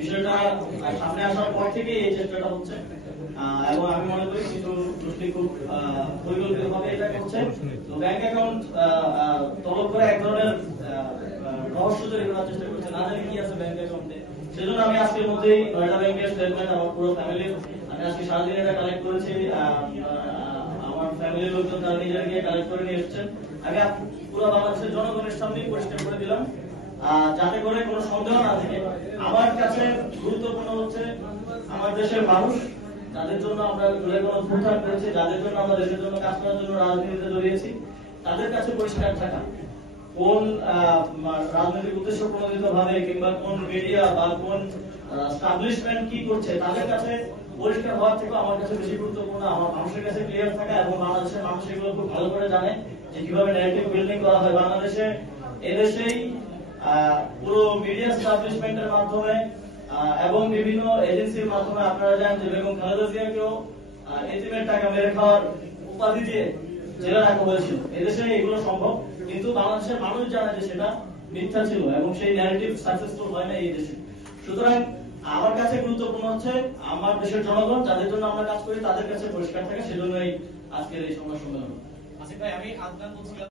বিষয়টা সামনে আসার পর থেকে এই চেষ্টাটা হচ্ছে, এবং আমি মনে করি কিন্তু খুব পরিকল্পিতভাবে এটা করছে। তো ব্যাংক অ্যাকাউন্ট তলব করে এক ধরনের রহস্য তৈরি করার চেষ্টা করছে, না জানি কি আছে ব্যাংক অ্যাকাউন্টে। সেজন্য আমি আজকের মধ্যেই নয়ডা ব্যাংকের স্টেটমেন্ট আমার পুরো ফ্যামিলির, আমি আজকে সারাদিন এটা কালেক্ট করেছি। আমার ফ্যামিলির লোকজন তারা নিজেরা গিয়ে কালেক্ট করে নিয়ে এসেছেন। আমি পুরো বাংলাদেশের জনগণের সামনেই পরিষ্কার করে দিলাম, যাতে করে কোনো সন্দেহ না থাকে। আমার কাছে গুরুত্বপূর্ণ হচ্ছে আমার দেশের মানুষ, যাদের জন্য আমরা জুলাই গণঅভ্যুত্থান করেছি, যাদের জন্য আমরা দেশের জন্য কাজ করার জন্য রাজনীতিতে জড়িয়েছি, তাদের কাছে পরিষ্কার থাকা। কোন রাজনৈতিক উদ্দেশ্য প্রণোদিত ভাবে কিংবা কোন মিডিয়া বা কোন এস্টাবলিশমেন্ট কি করছে, তাদের কাছে পরিষ্কার হওয়ার থেকে আমার কাছে বেশি গুরুত্বপূর্ণ আমার মানুষের কাছে ক্লিয়ার থাকা। এবং বাংলাদেশের মানুষ এগুলো খুব ভালো করে জানে যে কিভাবে ন্যারেটিভ বিল্ডিং করা হয় বাংলাদেশে। এদেশেই পুরো মিডিয়া এস্টাবলিশমেন্টের মাধ্যমে এবং বিভিন্ন এজেন্সির মাধ্যমে আপনারা জানেন যে বেগম খালেদা জিয়াকেও এতিমের টাকা মেরে খাওয়ার উপাধি দিয়ে জেলে রাখা হয়েছিল। এদেশে এগুলো সম্ভব, কিন্তু বাংলাদেশের মানুষ জানে যে সেটা মিথ্যা ছিল এবং সেই ন্যারেটিভ সাকসেসফুল হয় না এই দেশে। সুতরাং আমার কাছে গুরুত্বপূর্ণ হচ্ছে আমার দেশের জনগণ, যাদের জন্য আমরা কাজ করি, তাদের কাছে পরিষ্কার থাকে। সেজন্যই আজকের এই সংবাদ সম্মেলন। আসিফ ভাই, আমি আদনান বলছিলাম।